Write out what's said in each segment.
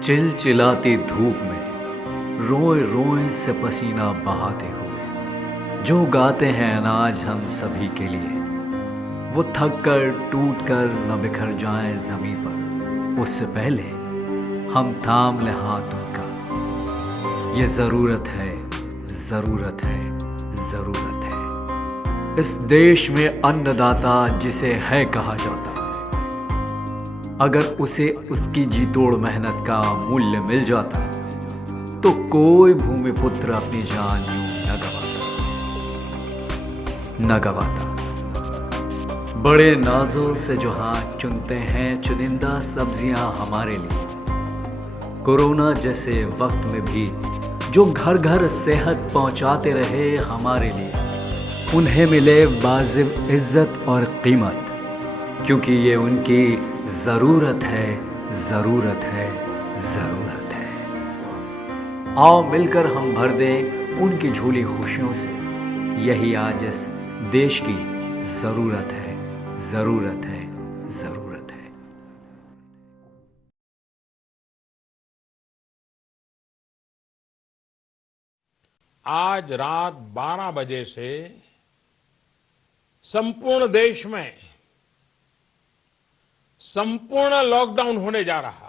चिलचिलाती धूप में रोए रोए से पसीना बहाते हुए जो गाते हैं अनाज हम सभी के लिए, वो थक कर टूट कर न बिखर जाए जमीन पर, उससे पहले हम थाम ले हाथ उनका। ये ज़रूरत है, ज़रूरत है, ज़रूरत है। इस देश में अन्नदाता जिसे है कहा जाता, अगर उसे उसकी जी तोड़ मेहनत का मूल्य मिल जाता तो कोई भूमिपुत्र अपनी जान यूं न गवाता। बड़े नाजों से जो हाथ चुनते हैं चुनिंदा सब्जियां हमारे लिए, कोरोना जैसे वक्त में भी जो घर घर सेहत पहुंचाते रहे हमारे लिए, उन्हें मिले वाजिब इज्जत और कीमत, क्योंकि ये उनकी ज़रूरत है, ज़रूरत है, ज़रूरत है। आओ मिलकर हम भर दें उनकी झोली खुशियों से, यही आज इस देश की ज़रूरत है, ज़रूरत है, ज़रूरत है। आज रात 12 बजे से संपूर्ण देश में संपूर्ण लॉकडाउन होने जा रहा है।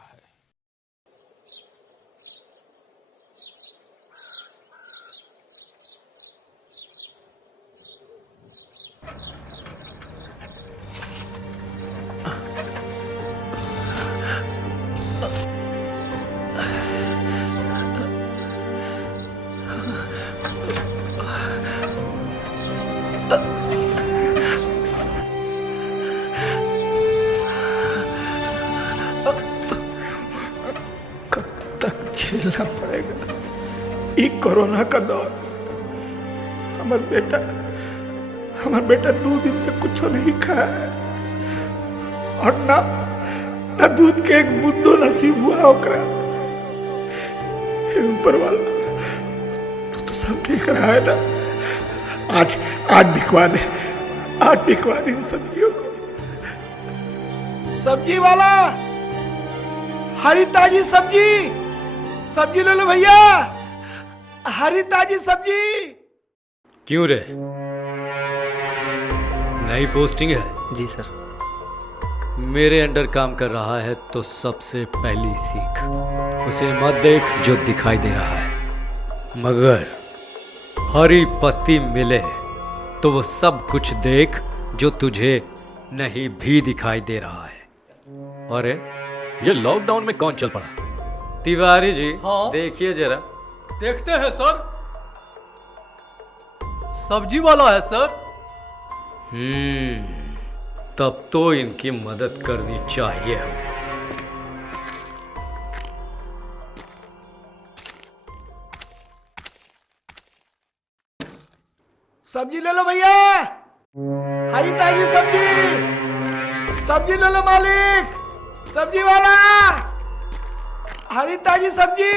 झेलना पड़ेगा ये कोरोना का दौर। हमार बेटा 2 दिन से कुछ नहीं खाया है और ना दूध के एक बूंदो नसीब हुआ ओकरा। हे ऊपर वाला, तू तो सब देख रहा है ना। आज बिकवा दे इन सब्जियों को। सब्जी वाला, हरी ताजी सब्जी ले लो भैया, हरी ताजी सब्जी। क्यों रे, नई पोस्टिंग है? जी सर। मेरे अंडर काम कर रहा है तो सबसे पहली सीख, उसे मत देख जो दिखाई दे रहा है, मगर हरी पत्ती मिले तो वो सब कुछ देख जो तुझे नहीं भी दिखाई दे रहा है। अरे ये लॉकडाउन में कौन चल पड़ा? तिवारी जी, हाँ? देखिए जरा। देखते हैं सर। सब्जी वाला है सर। तब तो इनकी मदद करनी चाहिए हमें। सब्जी ले लो भैया, हरी ताजी सब्जी ले लो मालिक, सब्जी वाला, हरी ताजी सब्जी।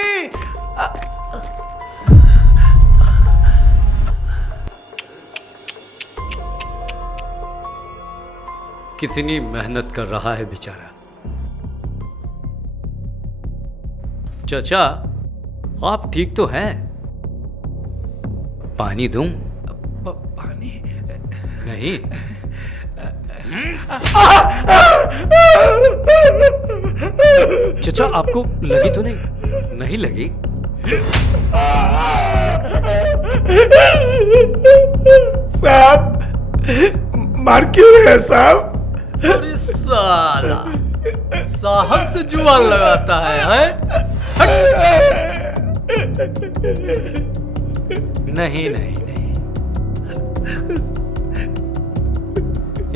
कितनी मेहनत कर रहा है बेचारा। चाचा, आप ठीक तो हैं? पानी दूं? पानी नहीं? चाचा, आपको लगी तो नहीं? नहीं लगी? साहब, मार क्यों रहे साहब? अरे साला, साहब से जुबान लगाता है? नहीं,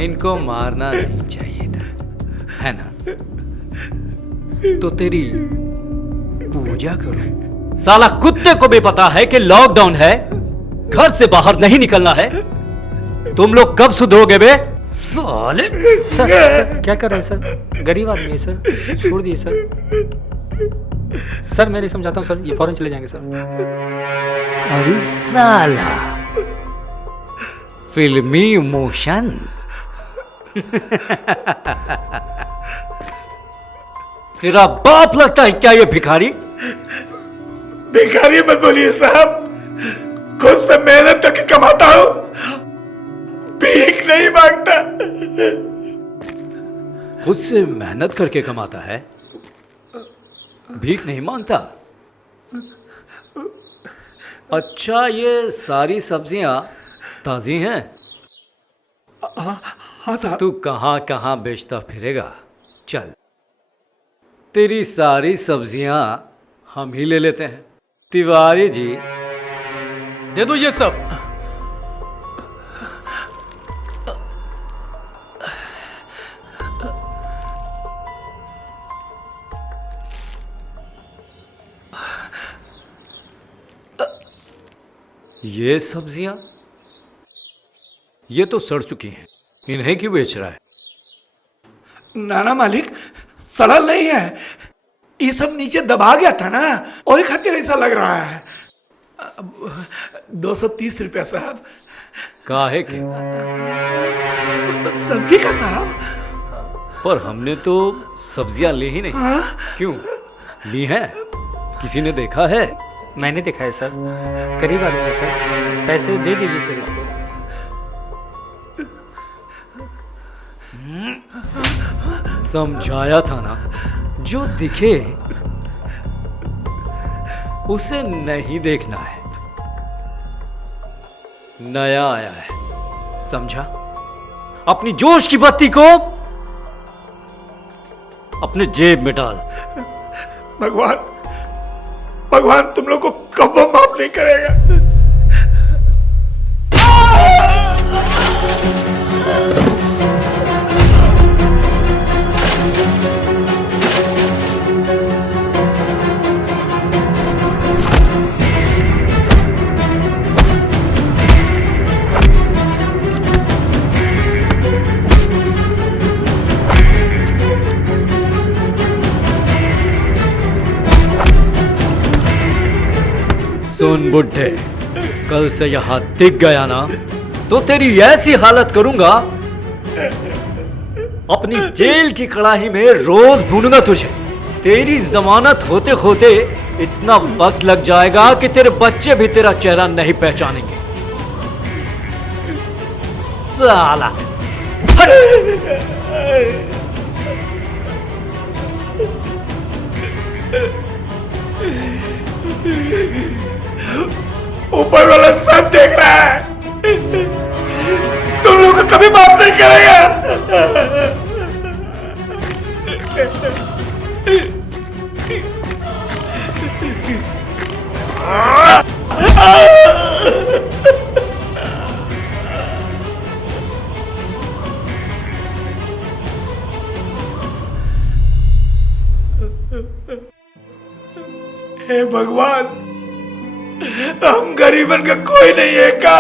इनको मारना नहीं चाहिए था, है ना? तो तेरी पूजा करो। साला कुत्ते को भी पता है कि लॉकडाउन है, घर से बाहर नहीं निकलना है। तुम लोग कब सुधरोगे बे साले? सर क्या कर रहे हैं सर? गरीब आदमी है सर, छोड़ दिए सर। सर मैं नहीं समझाता हूँ सर, ये फौरन चले जाएंगे सर। अरे साला, फिल्मी इमोशन। तेरा बाप लगता है क्या ये भिखारी? भिखारी मत बोलिए साहब, खुद से मेहनत करके कमाता हूं, भीख नहीं मांगता। खुद से मेहनत करके कमाता है, भीख नहीं मांगता। अच्छा, ये सारी सब्जियां ताजी हैं? हाँ साहब। तू कहां कहां बेचता फिरेगा? चल, तेरी सारी सब्जियां हम ही ले लेते हैं। तिवारी जी, दे दो ये सब। ये सब्जियां, ये तो सड़ चुकी हैं, इन्हें क्यों बेच रहा है? नाना मालिक, सड़ल नहीं है, ये सब नीचे दबा गया था ना, वही खातिर ऐसा लग रहा है। 230 रुपया साहब। काहे के? सब्जी का साहब? पर हमने तो सब्जियां ली ही नहीं। क्यों ली हैं? किसी ने देखा है? मैंने देखा है सर, गरीब आदमी है सर, पैसे दे दीजिए सर इसको। समझाया था ना, जो दिखे उसे नहीं देखना है। नया आया है, समझा? अपनी जोश की बत्ती को अपने जेब में डाल। भगवान, भगवान तुम लोग को कब माफ नहीं करेगा। सुन बुड्ढे, कल से यहां दिख गया ना तो तेरी ऐसी हालत करूंगा, अपनी जेल की कड़ाही में रोज भूनूंगा तुझे। तेरी जमानत होते होते इतना वक्त लग जाएगा कि तेरे बच्चे भी तेरा चेहरा नहीं पहचानेंगे। साला ऊपर वाला सब देख रहा है, तुम लोग को कभी माफ नहीं करेगा। हे भगवान, हम गरीबन का कोई नहीं है का।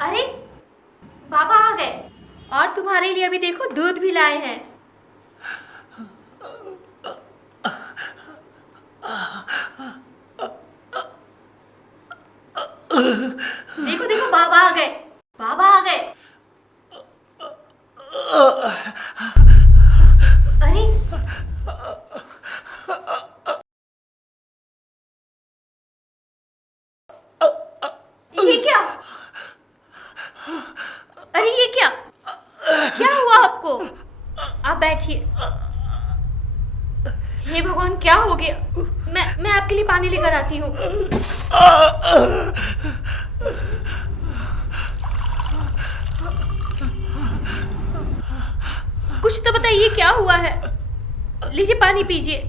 अरे बाबा आ गए, और तुम्हारे लिए अभी देखो दूध भी लाए हैं। देखो देखो बाबा आ गए, बाबा आ गए। अरे ये क्या? अरे ये क्या? बैठिए। हे भगवान, क्या हो गया? मैं आपके लिए पानी लेकर आती हूँ। कुछ तो बताइए, क्या हुआ है? लीजिए पानी पीजिए।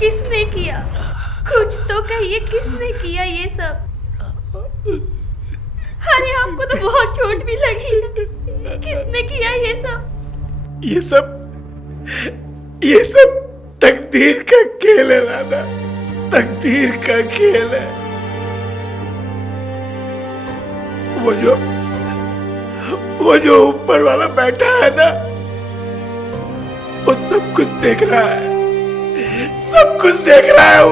किसने किया? कुछ तो कहिए, किसने किया ये सब? अरे आपको तो बहुत चोट भी लगी है। किसने किया ये सब? ये सब तकदीर का खेल है राधा, तकदीर का खेल है। वो जो ऊपर वाला बैठा है ना, वो सब कुछ देख रहा है, सब कुछ देख रहा है।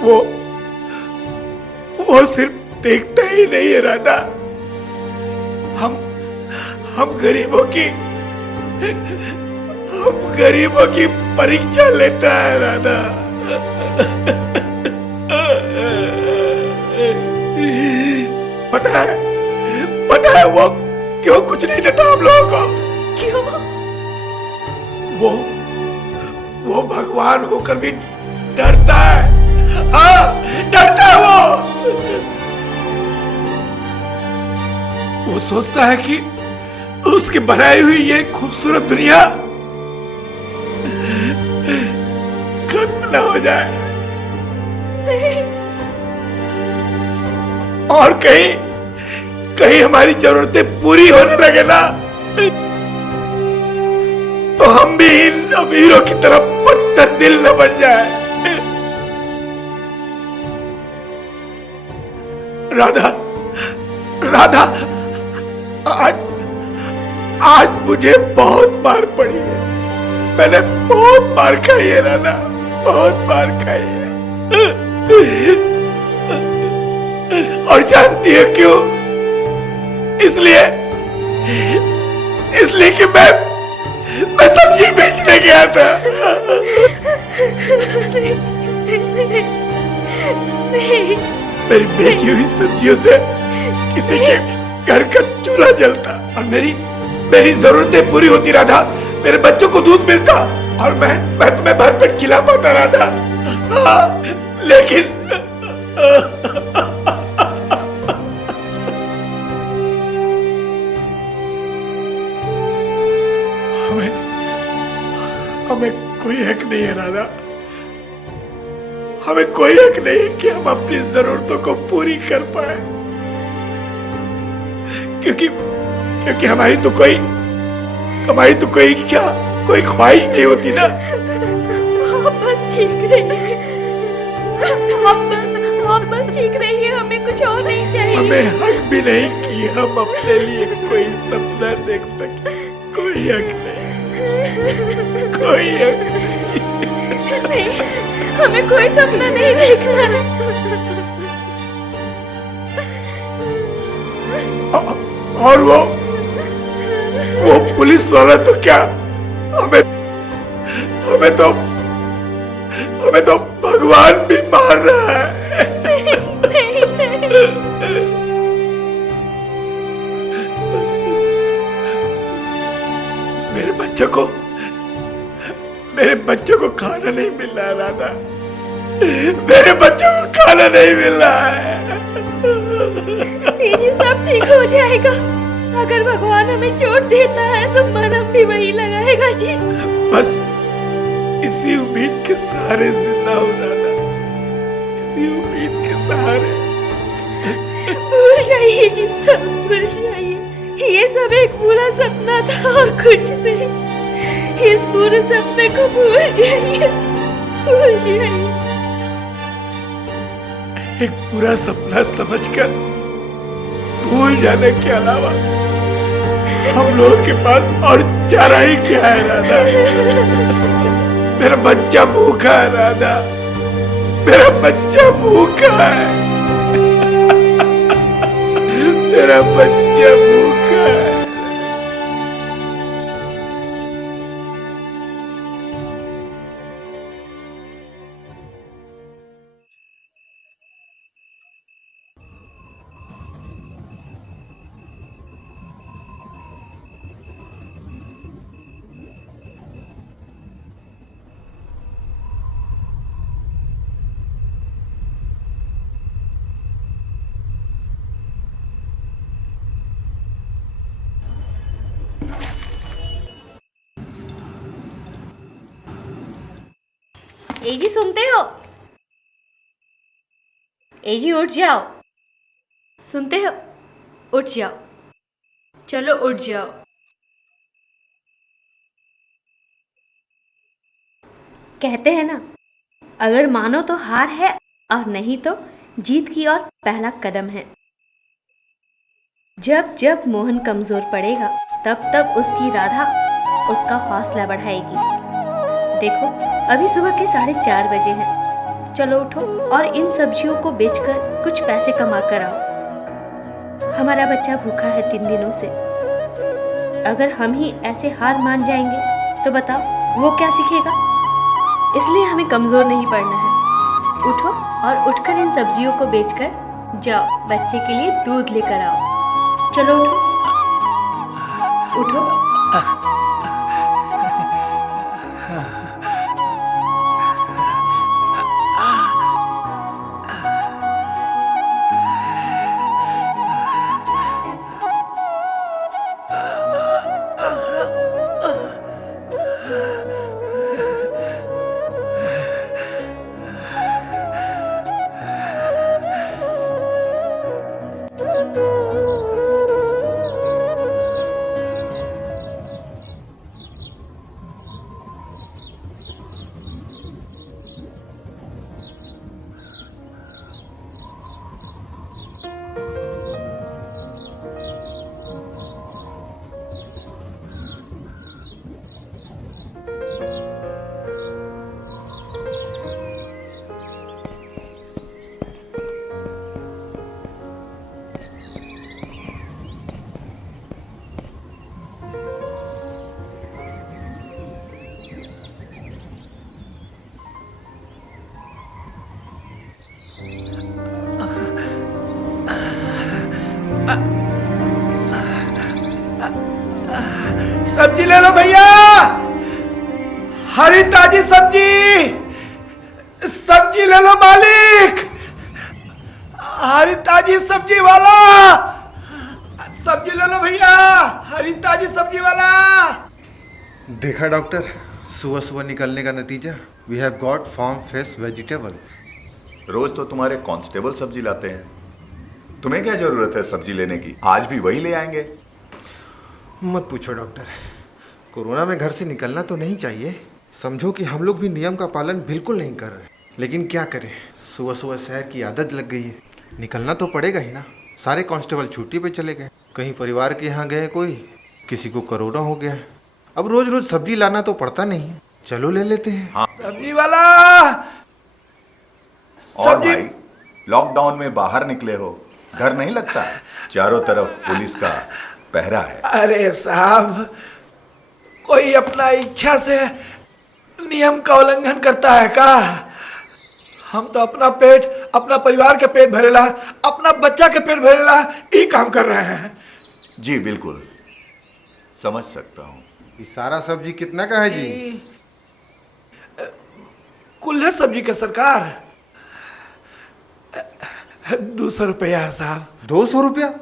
वो सिर्फ देखता ही नहीं है राधा, हम गरीबों की परीक्षा लेता है राधा। पता है वो क्यों कुछ नहीं देता हम लोगों को? क्यों? वो भगवान होकर भी डरता है। हाँ, डरता है वो सोचता है कि उसकी बनाई हुई ये खूबसूरत दुनिया खत्म न हो जाए और कहीं हमारी जरूरतें पूरी होने लगे ना, तो हम भी इन अमीरों की तरफ पत्थर दिल न बन जाए। राधा, आज मुझे बहुत मार पड़ी है। मैंने बहुत मार खाई है राधा, बहुत मार खाई है। और जानती है क्यों? इसलिए कि मैं सब्जी बेचने गया था। मेरी बेची हुई सब्जियों से किसी के घर का चूल्हा जलता और मेरी जरूरतें पूरी होती राधा, मेरे बच्चों को दूध मिलता और मैं तुम्हें भरपेट खिला पाता राधा। हाँ, लेकिन हमें कोई हक नहीं है राधा, हमें कोई हक नहीं है कि हम अपनी जरूरतों को पूरी कर पाए, क्योंकि हमारी तो कोई इच्छा, कोई ख्वाहिश नहीं होती ना। आप बस ठीक रहिए, आप बस ठीक रहिए, हमें कुछ और नहीं चाहिए। हमें हक भी नहीं कि हम अपने लिए कोई सपना देख सके। कोई हक नहीं, कोई हक नहीं, हमें कोई सपना नहीं देखना है। और वो पुलिस वाला तो क्या, हमें तो भगवान भी मार रहा है। मेरे बच्चों को खाना नहीं मिल रहा राधा, मेरे बच्चों को खाना नहीं मिल रहा है। ये सब ठीक हो जाएगा। अगर भगवान हमें चोट देता है तो मरहम भी वही लगाएगा जी। बस इसी उम्मीद के सहारे जिंदा हो राधा, इसी उम्मीद के सहारे। भूल जाइए जी, सब भूल जाइए। ये सब एक बुरा सपना था और कुछ नहीं। इस बुरे सपने को भूल जाइए, भूल जाइए। एक पूरा सपना समझकर भूल जाने के अलावा हम लोगों के पास और चारा ही क्या है राधा? मेरा बच्चा भूखा है राधा, मेरा बच्चा भूखा है। मेरा बच्चा भूखा है। एजी सुनते हो? एजी उठ जाओ। सुनते हो? उठ जाओ, चलो उठ जाओ। कहते हैं ना, अगर मानो तो हार है और नहीं तो जीत की ओर पहला कदम है। जब जब मोहन कमजोर पड़ेगा तब तब उसकी राधा उसका हौसला बढ़ाएगी। देखो अभी सुबह के 4:30 बजे हैं। चलो उठो और इन सब्जियों को बेचकर कुछ पैसे कमा कर आओ। हमारा बच्चा भूखा है 3 दिनों से। अगर हम ही ऐसे हार मान जाएंगे तो बताओ वो क्या सीखेगा? इसलिए हमें कमजोर नहीं पड़ना है। उठो और उठकर इन सब्जियों को बेचकर जाओ बच्चे के लिए दूध लेकर आओ। चलो उठो, उठो। सब्जी ले लो भैया, हरी ताजी सब्जी। सब्जी ले लो मालिक, हरी ताजी सब्जी वाला। सब्जी ले लो भैया, हरी ताजी सब्जी वाला। देखा डॉक्टर, सुबह सुबह निकलने का नतीजा। We have got farm fresh vegetable. रोज तो तुम्हारे कांस्टेबल सब्जी लाते हैं, तुम्हें क्या जरूरत है सब्जी लेने की? आज भी वही ले आएंगे। मत पूछो डॉक्टर, कोरोना में घर से निकलना तो नहीं चाहिए। समझो कि हम लोग भी नियम का पालन बिल्कुल नहीं कर रहे, लेकिन क्या करें, सुबह सुबह शहर की आदत लग गई है। निकलना तो पड़ेगा ही ना। सारे कांस्टेबल छुट्टी पे चले गए, कहीं परिवार के यहाँ गए, कोई किसी को कोरोना हो गया। अब रोज रोज सब्जी लाना तो पड़ता नहीं है, चलो ले लेते हैं। हाँ। सब्जी वाला। और भाई लॉकडाउन में बाहर निकले हो, डर नहीं लगता? चारों तरफ पुलिस का पहरा है। अरे साहब, कोई अपना इच्छा से नियम का उल्लंघन करता है का? हम तो अपना पेट, अपना परिवार के पेट भरेला, अपना बच्चा के पेट भरेला ये काम कर रहे हैं। जी बिल्कुल समझ सकता हूँ। ये सारा सब्जी कितना का है जी? कुल्हे सब्जी का सरकार 200 रुपया है साहब। 200 रुपया?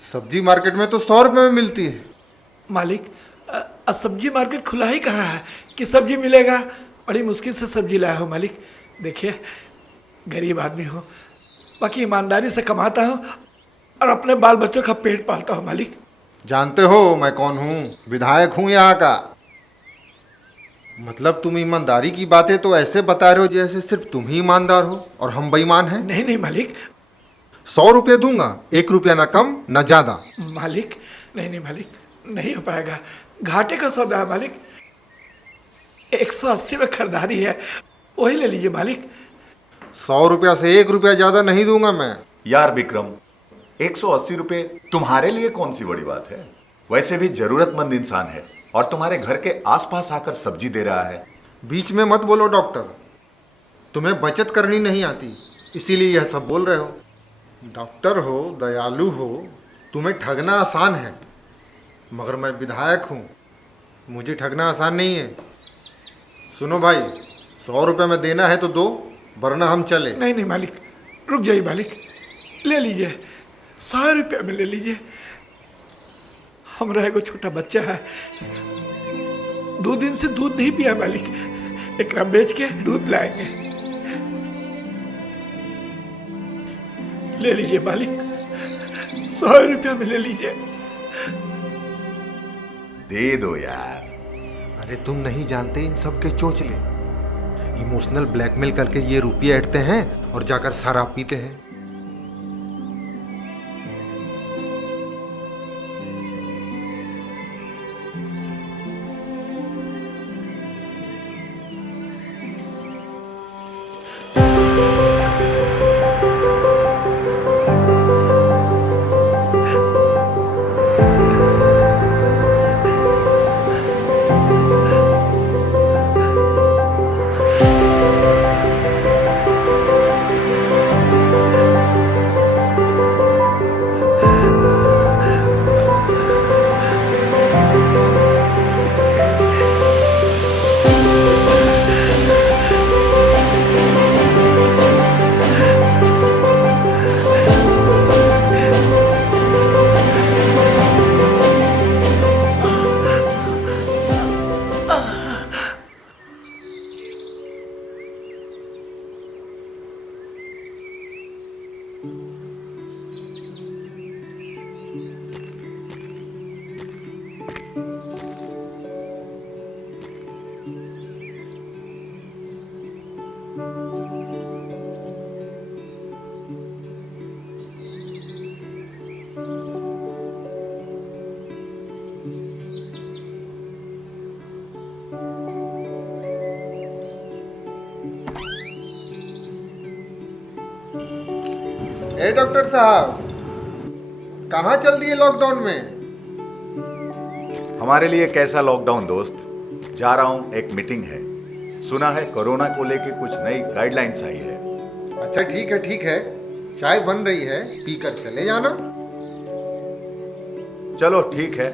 सब्जी मार्केट में तो 100 रुपये में मिलती है। मालिक, सब्जी मार्केट खुला ही कहाँ है कि सब्जी मिलेगा? बड़ी मुश्किल से सब्जी लाया हो मालिक। देखिए गरीब आदमी हो, बाकी ईमानदारी से कमाता हूँ और अपने बाल बच्चों का पेट पालता हूँ मालिक। जानते हो मैं कौन हूँ? विधायक हूँ यहाँ का। मतलब तुम ईमानदारी की बातें तो ऐसे बता रहे हो जैसे सिर्फ तुम ही ईमानदार हो और हम बेईमान हैं। नहीं नहीं मालिक। 100 रुपये दूंगा, 1 रुपया ना कम ना ज्यादा। मालिक नहीं नहीं मालिक, नहीं हो पाएगा, घाटे का सौदा है मालिक। 180 में खरीदारी है, वही ले लीजिए मालिक। 100 रुपया से 1 रुपया ज्यादा नहीं दूंगा मैं। यार विक्रम, 180 रुपये तुम्हारे लिए कौन सी बड़ी बात है? वैसे भी जरूरतमंद इंसान है और तुम्हारे घर के आसपास आकर सब्जी दे रहा है। बीच में मत बोलो डॉक्टर, तुम्हें बचत करनी नहीं आती, इसीलिए यह सब बोल रहे हो। डॉक्टर हो, दयालु हो, तुम्हें ठगना आसान है, मगर मैं विधायक हूँ, मुझे ठगना आसान नहीं है। सुनो भाई, 100 रुपये में देना है तो दो, वरना हम चले। नहीं नहीं मालिक, रुक जाइए मालिक, ले लीजिए, 100 रुपये में ले लीजिए। हमारा एगो छोटा बच्चा है, 2 दिन से दूध नहीं पिया मालिक, एक बेच के दूध लाएंगे। ले लीजिए मालिक, 100 रुपया में ले लीजिए। दे दो यार। अरे तुम नहीं जानते इन सब के चोचले। इमोशनल ब्लैकमेल करके ये रुपये ऐंठते हैं और जाकर शराब पीते हैं। ए डॉक्टर साहब, कहाँ चल दिए लॉकडाउन में? हमारे लिए कैसा लॉकडाउन दोस्त, जा रहा हूं, एक मीटिंग है। सुना है कोरोना को लेके कुछ नई गाइडलाइंस आई है। अच्छा ठीक है, चाय बन रही है, पीकर चले जाना। चलो ठीक है,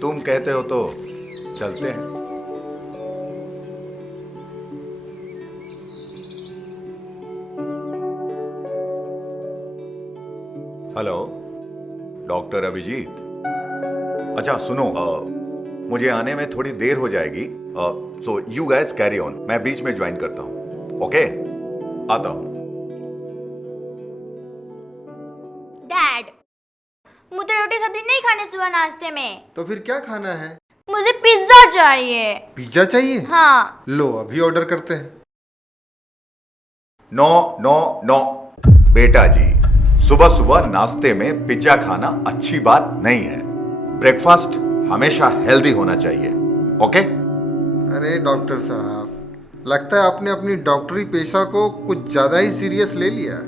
तुम कहते हो तो चलते हैं। Hello doctor Abhijit. अच्छा सुनो, मुझे आने में थोड़ी देर हो जाएगी, so you guys carry on, मैं बीच में ज्वाइन करता हूं। ओके, आता हूं। डैड, मुझे रोटी सब्जी नहीं खाने सुबह नाश्ते में। तो फिर क्या खाना है? मुझे पिज्जा चाहिए। पिज्जा चाहिए? हाँ। लो अभी ऑर्डर करते हैं। नो नो नो बेटा जी, सुबह सुबह नाश्ते में पिज्जा खाना अच्छी बात नहीं है। ब्रेकफास्ट हमेशा हेल्दी होना चाहिए। ओके? अरे डॉक्टर साहब, लगता है आपने अपनी डॉक्टरी पेशा को कुछ ज्यादा ही सीरियस ले लिया।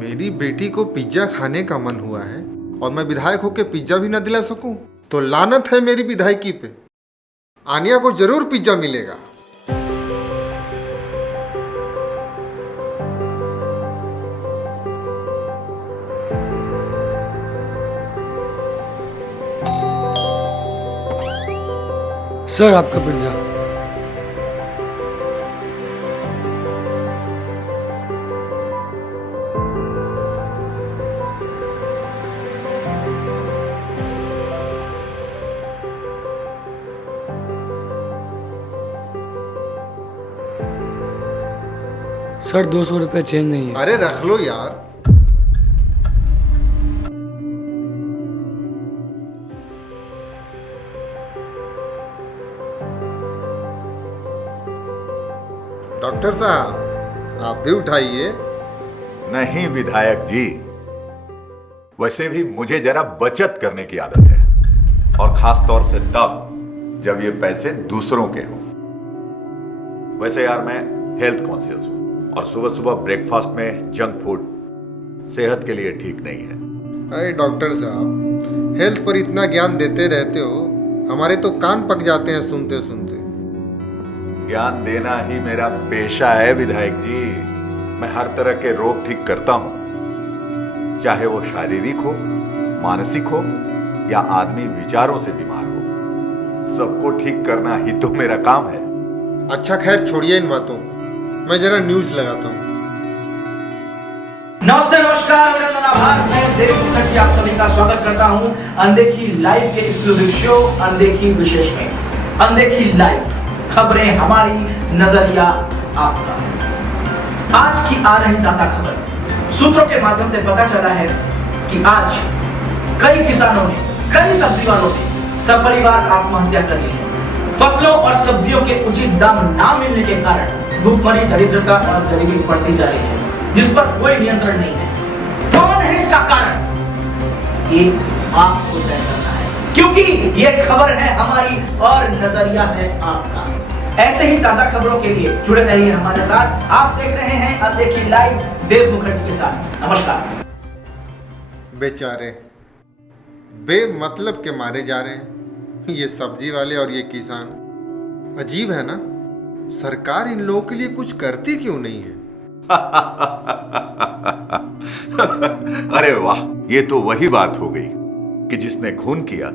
मेरी बेटी को पिज्जा खाने का मन हुआ है और मैं विधायक होकर पिज्जा भी ना दिला सकूं, तो लानत है मेरी विधायकी पे। आनिया को जरूर पिज्जा मिलेगा। सर आपका पिज्जा। सर 200 रुपये चेंज नहीं है। अरे रख लो यार। डॉक्टर साहब आप भी उठाइए। नहीं विधायक जी, वैसे भी मुझे जरा बचत करने की आदत है, और खास तौर से तब जब ये पैसे दूसरों के हो। वैसे यार मैं हेल्थ कॉन्शियस हूं, और सुबह सुबह ब्रेकफास्ट में जंक फूड सेहत के लिए ठीक नहीं है। अरे डॉक्टर साहब, हेल्थ पर इतना ज्ञान देते रहते हो, हमारे तो कान पक जाते हैं सुनते सुनते। ज्ञान देना ही मेरा पेशा है विधायक जी। मैं हर तरह के रोग ठीक करता हूं, चाहे वो शारीरिक हो, मानसिक हो, या आदमी विचारों से बीमार हो। सबको ठीक करना ही तो मेरा काम है। अच्छा खैर छोड़िए इन बातों को, मैं जरा न्यूज लगाता हूँ। नमस्कार, मेरा नाम आभार, मैं देव मुखर्जी आप सभी का स्वागत करता हूँ अनदेखी लाइव के एक्सक्लूसिव शो अनदेखी विशेष में। अनदेखी लाइव खबरें हमारी, नजरिया आपका। आज की आ रही ताजा खबर सूत्रों के माध्यम से पता चला है कि आज कई किसानों ने, कई सब्जी वालों ने सपरिवार आत्महत्या कर ली है। फसलों और सब्जियों के उचित दाम ना मिलने के कारण भूखमरी, दरिद्रता और गरीबी बढ़ती जा रही है, जिस पर कोई नियंत्रण नहीं है। कौन है इसका कारण, ये आपको तय करना है, क्योंकि ये खबर है हमारी और नजरिया है आपका। ऐसे ही ताजा खबरों के लिए जुड़े रहिए हमारे साथ। आप देख रहे हैं, अब देखिए लाइव देव मुखर्जी के साथ। नमस्कार। बेचारे बेमतलब के मारे जा रहे हैं ये सब्जी वाले और ये किसान। अजीब है ना, सरकार इन लोगों के लिए कुछ करती क्यों नहीं है? अरे वाह, ये तो वही बात हो गई कि जिसने खून किया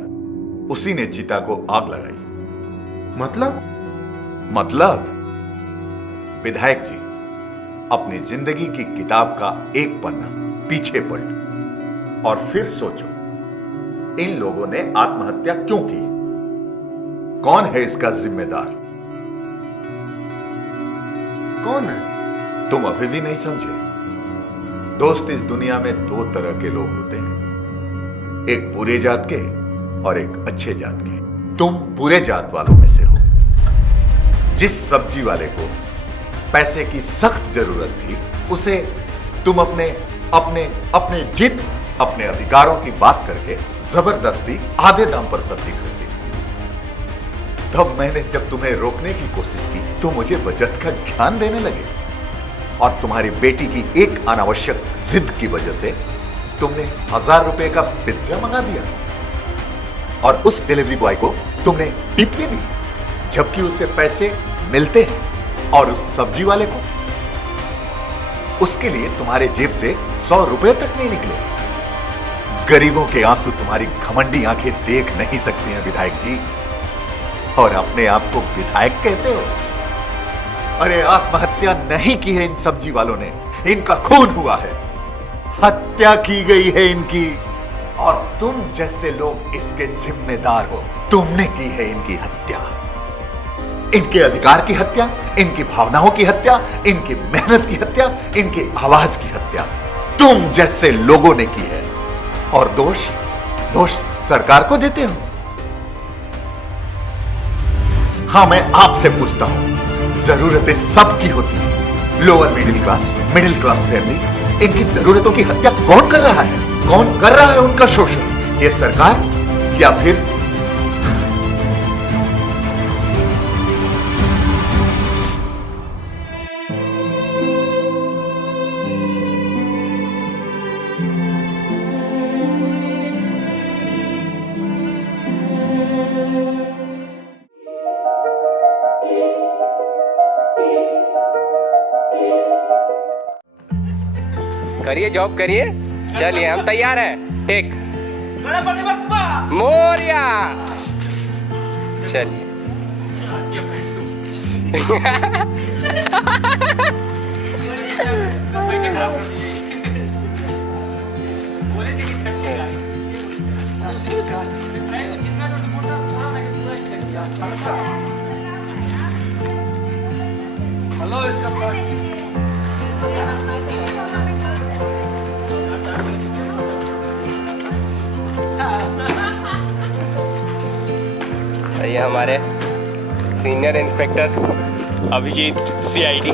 उसी ने चिता को आग लगाई। मतलब विधायक जी, अपनी जिंदगी की किताब का एक पन्ना पीछे पलट और फिर सोचो, इन लोगों ने आत्महत्या क्यों की? कौन है इसका जिम्मेदार? कौन है? तुम अभी भी नहीं समझे? दोस्त, इस दुनिया में दो तरह के लोग होते हैं, एक बुरे जात के और एक अच्छे जात के। तुम बुरे जात वालों में से हो। जिस सब्जी वाले को पैसे की सख्त जरूरत थी, उसे तुम अपने जिद, अपने अधिकारों की बात करके जबरदस्ती आधे दाम पर सब्जी खरीदी। तब मैंने जब तुम्हें रोकने की कोशिश की तो मुझे बचत का ज्ञान देने लगे, और तुम्हारी बेटी की एक अनावश्यक जिद की वजह से तुमने 1000 रुपए का पिज्जा मंगा दिया, और उस डिलीवरी बॉय को तुमने टिप भी दी, जबकि उससे पैसे मिलते हैं। और उस सब्जी वाले को, उसके लिए तुम्हारे जेब से 100 रुपए तक नहीं निकले। गरीबों के आंसू तुम्हारी घमंडी आंखें देख नहीं सकती हैं विधायक जी, और अपने आप को विधायक कहते हो। अरे आत्महत्या नहीं की है इन सब्जी वालों ने, इनका खून हुआ है, हत्या की गई है इनकी, और तुम जैसे लोग इसके जिम्मेदार हो। तुमने की है इनकी हत्या, इनके अधिकार की हत्या, इनकी भावनाओं की हत्या, इनकी मेहनत की हत्या, इनकी आवाज की हत्या तुम जैसे लोगों ने की है, और दोष सरकार को देते हो। हाँ, मैं आपसे पूछता हूं, जरूरतें सबकी होती है, लोअर मिडिल क्लास फैमिली, इनकी जरूरतों की हत्या कौन कर रहा है? कौन कर रहा है उनका शोषण? ये सरकार या फिर करिए, जॉब करिए, चलिए हम तैयार हैं। टेक गणपति बप्पा मोरिया। चलिए। हेलो, इसका ये हमारे सीनियर इंस्पेक्टर अभिजीत CID।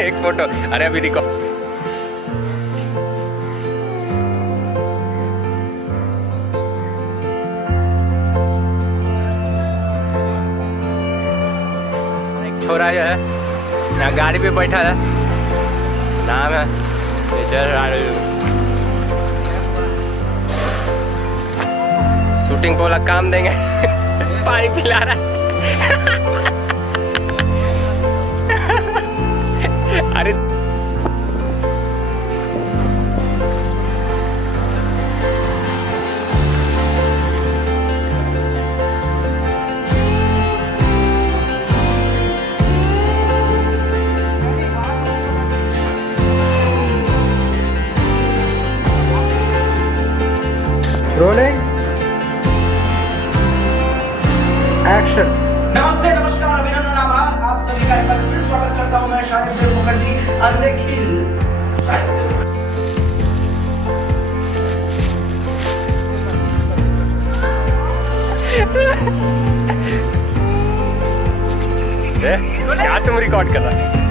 एक फोटो, अरे अभी रिकॉर्ड। एक छोरा जो है यहाँ गाड़ी पे बैठा है, नाम है शूटिंग को वाला काम देंगे। पानी पिला रहा अरे एक्शन। नमस्ते, नमस्कार, अभिनंदन, आभार। आप सभी का एक बार फिर स्वागत करता हूं मैं शाहिद देव मुखर्जी, अनदेखिल शाहिद देव। क्या तुम रिकॉर्ड कर रहा है?